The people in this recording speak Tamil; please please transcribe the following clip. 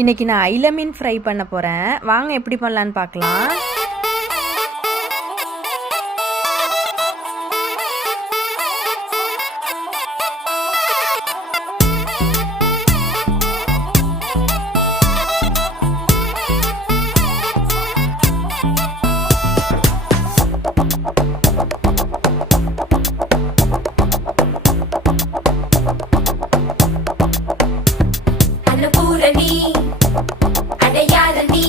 இன்னைக்கு நான் ஐல மீன் ஃப்ரை பண்ண போகிறேன். வாங்க எப்படி பண்ணலான்னு பார்க்கலாம். அன்னபூரணி அடையாரணி